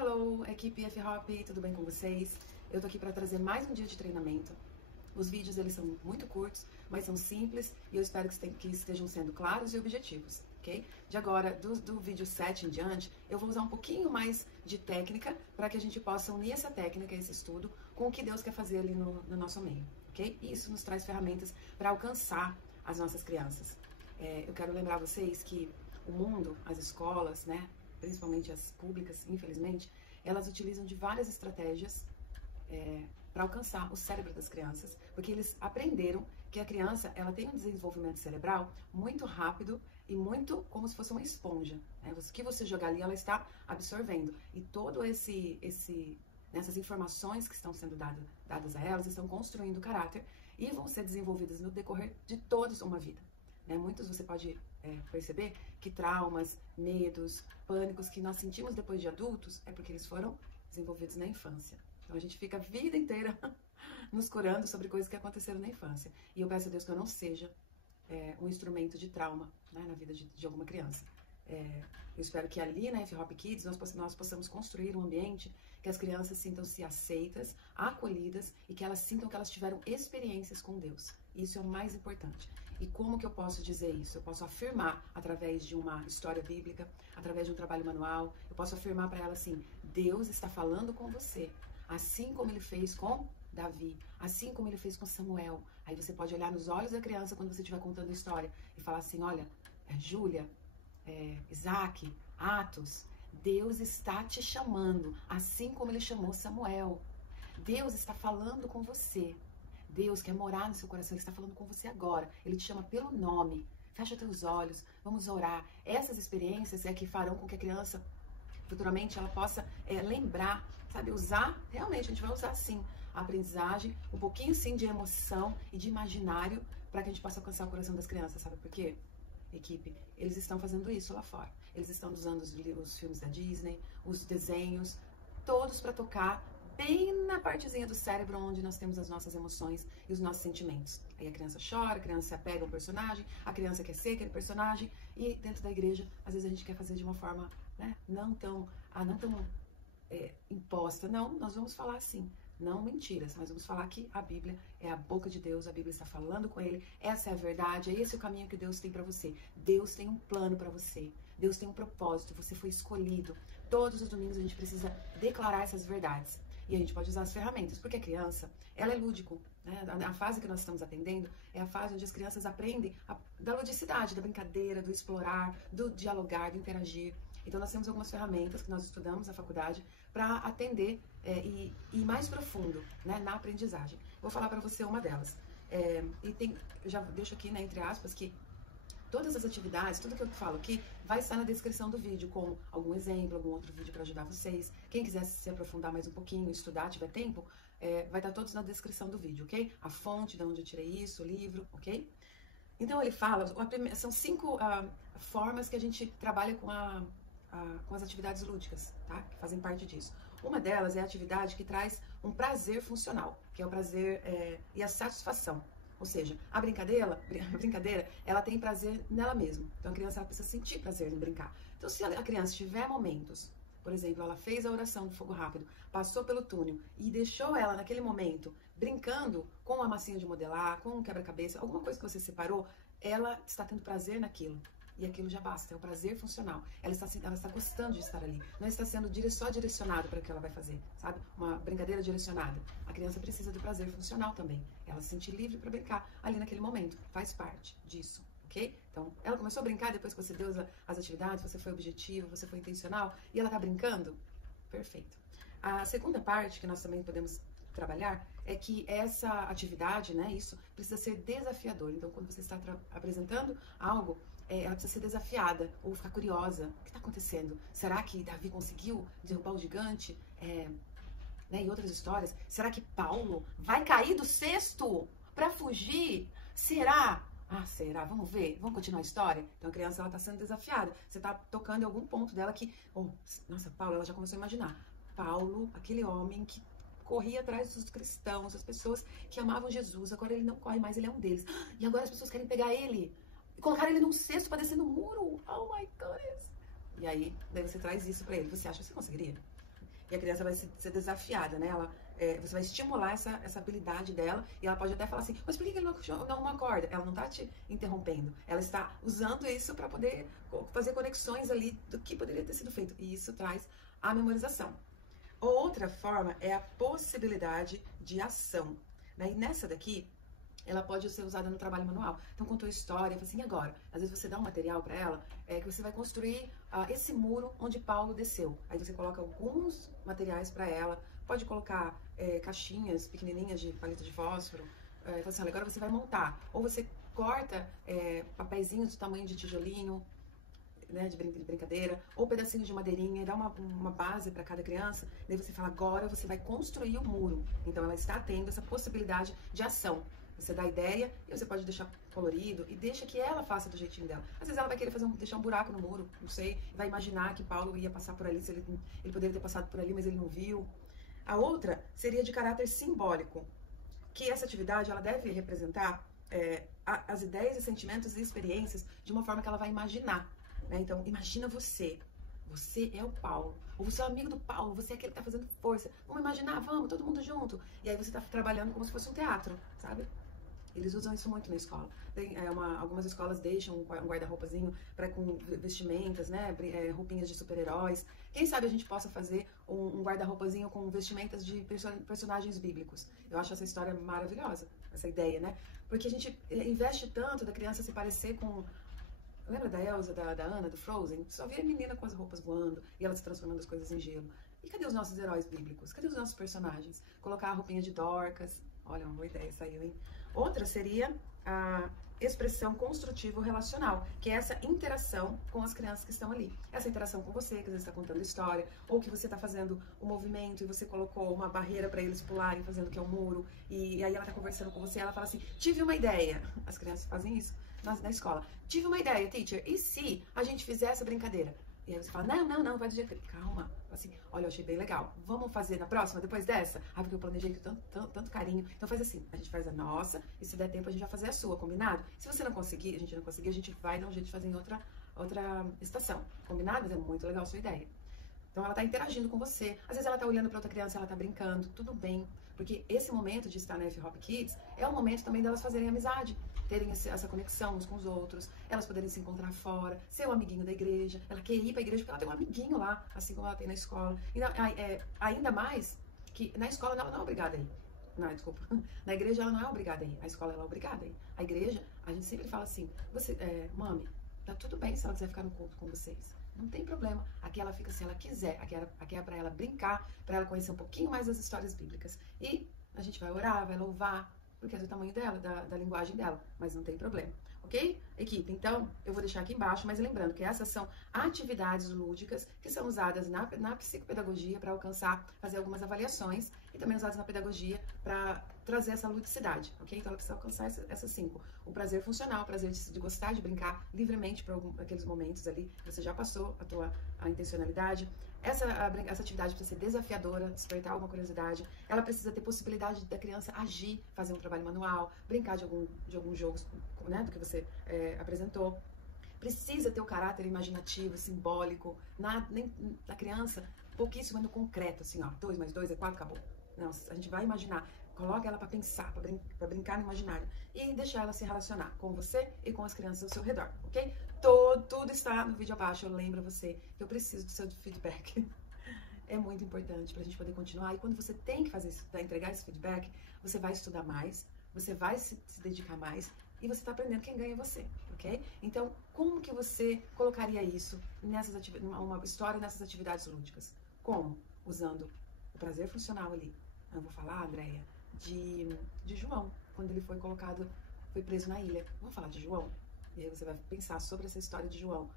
Hello, equipe F-Hop, tudo bem com vocês? Eu tô aqui para trazer mais um dia de treinamento. Os vídeos, eles são muito curtos, mas são simples e eu espero que estejam sendo claros e objetivos, ok? De agora, do vídeo 7 em diante, eu vou usar um pouquinho mais de técnica para que a gente possa unir essa técnica, esse estudo, com o que Deus quer fazer ali no nosso meio, ok? E isso nos traz ferramentas para alcançar as nossas crianças. Eu quero lembrar vocês que o mundo, as escolas, né, principalmente as públicas, infelizmente, elas utilizam de várias estratégias para alcançar o cérebro das crianças, porque eles aprenderam que a criança ela tem um desenvolvimento cerebral muito rápido e muito como se fosse uma esponja. Né? O que você jogar ali, ela está absorvendo. E todo essas informações que estão sendo dadas a elas estão construindo o caráter e vão ser desenvolvidas no decorrer de toda uma vida. Muitos você pode perceber que traumas, medos, pânicos que nós sentimos depois de adultos é porque eles foram desenvolvidos na infância. Então a gente fica a vida inteira nos curando sobre coisas que aconteceram na infância. E eu peço a Deus que eu não seja um instrumento de trauma, né, na vida de alguma criança. Eu espero que ali na F-Hop Kids nós possamos construir um ambiente que as crianças sintam-se aceitas, acolhidas e que elas sintam que elas tiveram experiências com Deus. Isso é o mais importante. E como que eu posso dizer isso? Eu posso afirmar através de uma história bíblica, através de um trabalho manual, eu posso afirmar para ela assim, Deus está falando com você, assim como Ele fez com Davi, assim como Ele fez com Samuel. Aí você pode olhar nos olhos da criança quando você estiver contando a história e falar assim, olha, Júlia, Isaac, Atos, Deus está te chamando, assim como Ele chamou Samuel. Deus está falando com você. Deus quer morar no seu coração, Ele está falando com você agora. Ele te chama pelo nome. Fecha teus olhos, vamos orar. Essas experiências é que farão com que a criança, futuramente, ela possa lembrar, sabe, usar, realmente, a gente vai usar sim, a aprendizagem, um pouquinho sim de emoção e de imaginário para que a gente possa alcançar o coração das crianças, sabe por quê? Equipe, eles estão fazendo isso lá fora. Eles estão usando os filmes da Disney, os desenhos, todos para tocar bem na partezinha do cérebro onde nós temos as nossas emoções e os nossos sentimentos. Aí a criança chora, a criança se apega ao personagem, a criança quer ser aquele personagem e dentro da igreja, às vezes a gente quer fazer de uma forma, né, não tão imposta. Não, nós vamos falar assim, não mentiras, mas vamos falar que a Bíblia é a boca de Deus, a Bíblia está falando com Ele, essa é a verdade, é esse o caminho que Deus tem para você. Deus tem um plano para você, Deus tem um propósito, você foi escolhido. Todos os domingos a gente precisa declarar essas verdades. E a gente pode usar as ferramentas, porque a criança, ela é lúdico, né? A fase que nós estamos atendendo é a fase onde as crianças aprendem da ludicidade, da brincadeira, do explorar, do dialogar, do interagir. Então nós temos algumas ferramentas que nós estudamos na faculdade para atender e ir mais profundo, né, na aprendizagem. Vou falar para você uma delas. Eu já deixo aqui, né, entre aspas, que todas as atividades, tudo que eu falo aqui, vai estar na descrição do vídeo, com algum exemplo, algum outro vídeo para ajudar vocês. Quem quiser se aprofundar mais um pouquinho, estudar, tiver tempo, vai estar todos na descrição do vídeo, ok? A fonte, de onde eu tirei isso, o livro, ok? Então ele fala, são 5 formas que a gente trabalha com as atividades lúdicas, tá? Que fazem parte disso. Uma delas é a atividade que traz um prazer funcional, que é o prazer e a satisfação. Ou seja, a brincadeira, ela tem prazer nela mesma. Então a criança ela precisa sentir prazer em brincar. Então se a criança tiver momentos, por exemplo, ela fez a oração do fogo rápido, passou pelo túnel e deixou ela naquele momento brincando com a massinha de modelar, com um quebra-cabeça, alguma coisa que você separou, ela está tendo prazer naquilo. E aquilo já basta, é o prazer funcional. Ela está gostando de estar ali. Não está sendo só direcionado para o que ela vai fazer, sabe? Uma brincadeira direcionada. A criança precisa do prazer funcional também. Ela se sentir livre para brincar ali naquele momento. Faz parte disso, ok? Então, ela começou a brincar depois que você deu as atividades, você foi objetivo, você foi intencional, e ela está brincando? Perfeito. A segunda parte que nós também podemos trabalhar é que essa atividade, né, isso precisa ser desafiador. Então, quando você está apresentando algo, ela precisa ser desafiada ou ficar curiosa. O que está acontecendo? Será que Davi conseguiu derrubar o gigante? Né, e outras histórias. Será que Paulo vai cair do cesto para fugir? Será? Será? Vamos ver? Vamos continuar a história? Então a criança está sendo desafiada. Você está tocando em algum ponto dela que... nossa, Paulo, ela já começou a imaginar. Paulo, aquele homem que corria atrás dos cristãos, as pessoas que amavam Jesus. Agora ele não corre mais, ele é um deles. E agora as pessoas querem pegar ele e colocar ele num cesto para descer no muro. Oh my goodness. E aí, daí você traz isso para ele. Você acha que você conseguiria? E a criança vai ser desafiada, né? Você vai estimular essa habilidade dela e ela pode até falar assim, mas por que ele não acorda? Ela não está te interrompendo, ela está usando isso para poder fazer conexões ali do que poderia ter sido feito. E isso traz a memorização. Outra forma é a possibilidade de ação, né? E nessa daqui, ela pode ser usada no trabalho manual. Então, contou história, assim, agora, às vezes você dá um material para ela, que você vai construir esse muro onde Paulo desceu. Aí você coloca alguns materiais para ela, pode colocar caixinhas pequenininhas de palito de fósforo, fala assim, olha, agora você vai montar. Ou você corta papeizinhos do tamanho de tijolinho, né, de brincadeira, ou pedacinhos de madeirinha, e dá uma base para cada criança, daí você fala, agora você vai construir o muro. Então ela está tendo essa possibilidade de ação. Você dá a ideia e você pode deixar colorido e deixa que ela faça do jeitinho dela. Às vezes ela vai querer deixar um buraco no muro, não sei, vai imaginar que Paulo ia passar por ali, ele poderia ter passado por ali, mas ele não viu. A outra seria de caráter simbólico, que essa atividade ela deve representar as ideias e sentimentos e experiências de uma forma que ela vai imaginar. Né? Então, imagina você é o Paulo, ou você é o amigo do Paulo, você é aquele que está fazendo força. Vamos imaginar, vamos, todo mundo junto. E aí você está trabalhando como se fosse um teatro, sabe? Eles usam isso muito na escola. Algumas escolas deixam um guarda-roupazinho com vestimentas, né? Roupinhas de super-heróis. Quem sabe a gente possa fazer um guarda-roupazinho com vestimentas de personagens bíblicos. Eu acho essa história maravilhosa, essa ideia, né? Porque a gente investe tanto da criança se parecer com... Lembra da Elsa, da Anna, do Frozen? Só via a menina com as roupas voando e ela se transformando as coisas em gelo. E cadê os nossos heróis bíblicos? Cadê os nossos personagens? Colocar a roupinha de Dorcas. Olha, uma boa ideia saiu, hein? Outra seria a expressão construtivo-relacional, que é essa interação com as crianças que estão ali. Essa interação com você, que às vezes está contando história, ou que você está fazendo um movimento e você colocou uma barreira para eles pularem, fazendo que é um muro, e aí ela está conversando com você, ela fala assim, tive uma ideia. As crianças fazem isso na escola. Tive uma ideia, teacher, e se a gente fizer essa brincadeira? E aí você fala, não, vai do jeito que... Calma. Assim, olha, eu achei bem legal. Vamos fazer na próxima, depois dessa? Porque eu planejei com tanto carinho. Então faz assim, a gente faz a nossa, e se der tempo a gente vai fazer a sua, combinado? Se você não conseguir, a gente vai dar um jeito de fazer em outra estação. Combinado? Mas é muito legal a sua ideia. Então ela tá interagindo com você. Às vezes ela tá olhando para outra criança, ela tá brincando, tudo bem. Porque esse momento de estar na F-Hop Kids é o momento também delas fazerem amizade, terem essa conexão uns com os outros, elas poderem se encontrar fora, ser o amiguinho da igreja, ela quer ir para a igreja porque ela tem um amiguinho lá, assim como ela tem na escola. E ainda mais que na escola ela não é obrigada a ir. Não, desculpa. Na igreja ela não é obrigada a ir, a escola ela é obrigada a ir. A igreja, a gente sempre fala assim, mami, tá tudo bem se ela quiser ficar no culto com vocês. Não tem problema. Aqui ela fica se ela quiser. Aqui é para ela brincar, para ela conhecer um pouquinho mais das histórias bíblicas. E a gente vai orar, vai louvar, porque é do tamanho dela, da linguagem dela. Mas não tem problema. Ok? Equipe, então, eu vou deixar aqui embaixo, mas lembrando que essas são atividades lúdicas que são usadas na psicopedagogia para fazer algumas avaliações e também usadas na pedagogia para trazer essa ludicidade, ok? Então ela precisa alcançar essas 5. O prazer funcional, o prazer de gostar de brincar livremente por aqueles momentos ali, você já passou a intencionalidade. Essa atividade precisa ser desafiadora, despertar alguma curiosidade. Ela precisa ter possibilidade da criança agir, fazer um trabalho manual, brincar de algum jogo, né, do que você apresentou. Precisa ter o caráter imaginativo, simbólico. Na criança, pouquíssimo no concreto, assim, ó, 2 mais 2 é 4, acabou. Não, a gente vai imaginar. Coloca ela para pensar, para brincar no imaginário. E deixar ela se relacionar com você e com as crianças ao seu redor, ok? Tudo está no vídeo abaixo. Eu lembro você que eu preciso do seu feedback. É muito importante para a gente poder continuar. E quando você tem que fazer isso, entregar esse feedback, você vai estudar mais, você vai se dedicar mais e você está aprendendo, quem ganha é você, ok? Então, como que você colocaria isso uma história nessas atividades lúdicas? Como? Usando o prazer funcional ali. Eu vou falar, Andréia, de João, quando ele foi preso na ilha. Vamos falar de João? E aí você vai pensar sobre essa história de João,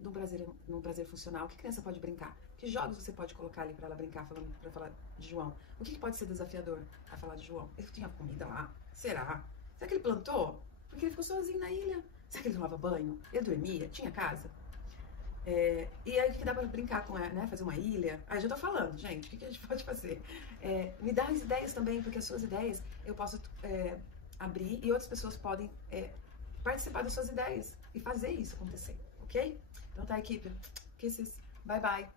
num prazer funcional. O que a criança pode brincar? Que jogos você pode colocar ali para ela brincar, para falar de João? O que pode ser desafiador a falar de João? Ele tinha comida lá? Será? Será que ele plantou? Porque ele ficou sozinho na ilha. Será que ele tomava banho? Ele dormia? Tinha casa? E aí o que dá pra brincar com ela, né? Fazer uma ilha? Ah, já tô falando, gente, o que a gente pode fazer? Me dá as ideias também, porque as suas ideias eu posso abrir e outras pessoas podem participar das suas ideias e fazer isso acontecer, ok? Então tá, equipe. Kisses. Bye, bye.